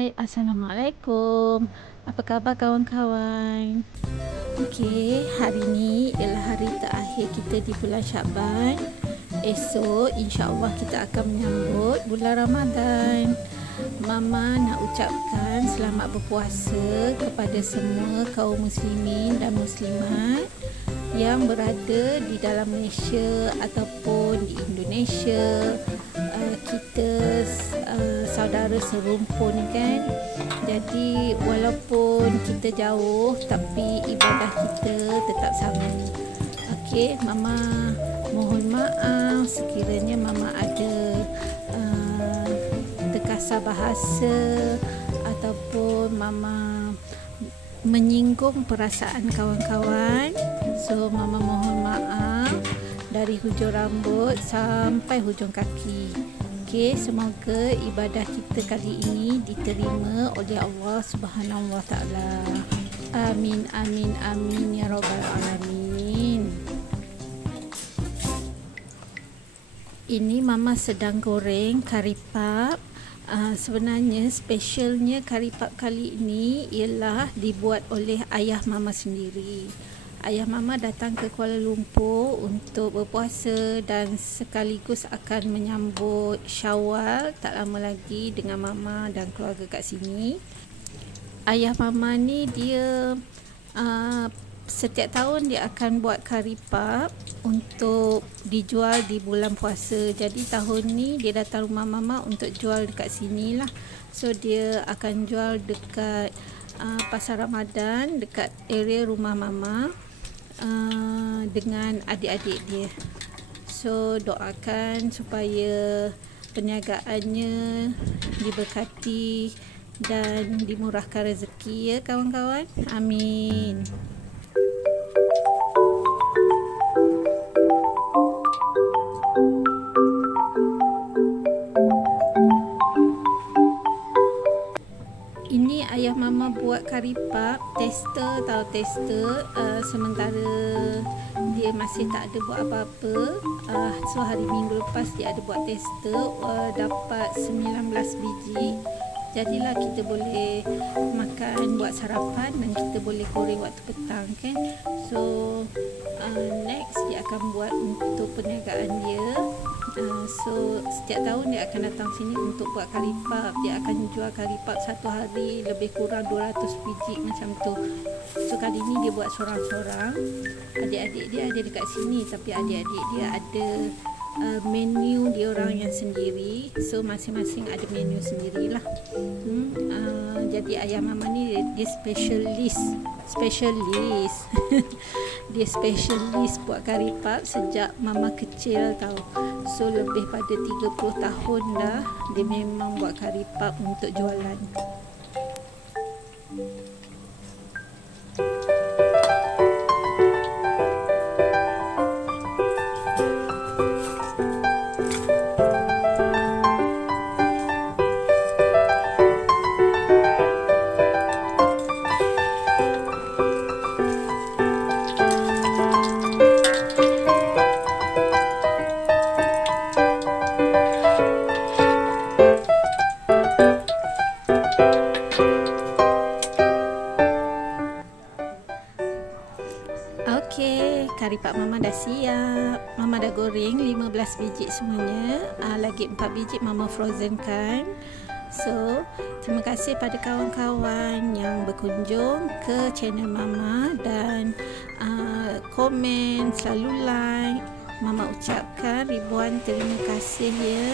Hai, Assalamualaikum. Apa khabar kawan-kawan? Okey, hari ni ialah hari terakhir kita di bulan Syaban. Esok insya-Allah kita akan menyambut bulan Ramadan. Mama nak ucapkan selamat berpuasa kepada semua kaum muslimin dan muslimat yang berada di dalam Malaysia ataupun di Indonesia. Kita saudara serumpun kan. Jadi walaupun kita jauh tapi ibadah kita tetap sama. Okey, Mama mohon maaf sekiranya Mama ada terkasar bahasa ataupun Mama menyinggung perasaan kawan-kawan. So Mama mohon maaf dari hujung rambut sampai hujung kaki. Okey, semoga ibadah kita kali ini diterima oleh Allah Subhanahu Wa Taala. Amin amin amin ya rabbal alamin. Ini Mama sedang goreng kari pap. Sebenarnya spesialnya kari pap kali ini ialah dibuat oleh ayah Mama sendiri. Ayah Mama datang ke Kuala Lumpur untuk berpuasa dan sekaligus akan menyambut Syawal tak lama lagi dengan Mama dan keluarga kat sini. Ayah Mama ni dia setiap tahun dia akan buat kari pap untuk dijual di bulan puasa. Jadi tahun ni dia datang rumah Mama untuk jual dekat sini lah. So dia akan jual dekat Pasar Ramadan dekat area rumah Mama. Dengan adik-adik dia. So doakan supaya perniagaannya diberkati dan dimurahkan rezeki ya kawan-kawan. Amin. Ini ayah Mama buat kari pap, tester tahu tester. Sementara dia masih tak ada buat apa-apa. So hari minggu lepas dia ada buat tester, dapat 19 biji. Jadilah kita boleh makan buat sarapan dan kita boleh goreng waktu petang kan. So next dia akan buat untuk perniagaan dia. So setiap tahun dia akan datang sini untuk buat kari pap. Dia akan jual kari pap satu hari lebih kurang 200 biji macam tu. So kali ni dia buat sorang-sorang. Adik-adik dia ada dekat sini tapi adik-adik dia ada menu dia orang yang sendiri. So masing-masing ada menu sendirilah. Jadi ayah Mama ni dia spesialis dia spesialis buat kari pap sejak Mama kecil tau. So lebih pada 30 tahun dah dia memang buat kari pap untuk jualan. Okey, kari pap Mama dah siap. Mama dah goreng 15 biji semuanya. Lagi 4 biji Mama frozenkan. So, terima kasih pada kawan-kawan yang berkunjung ke channel Mama dan komen, selalu like. Mama ucapkan ribuan terima kasih ya.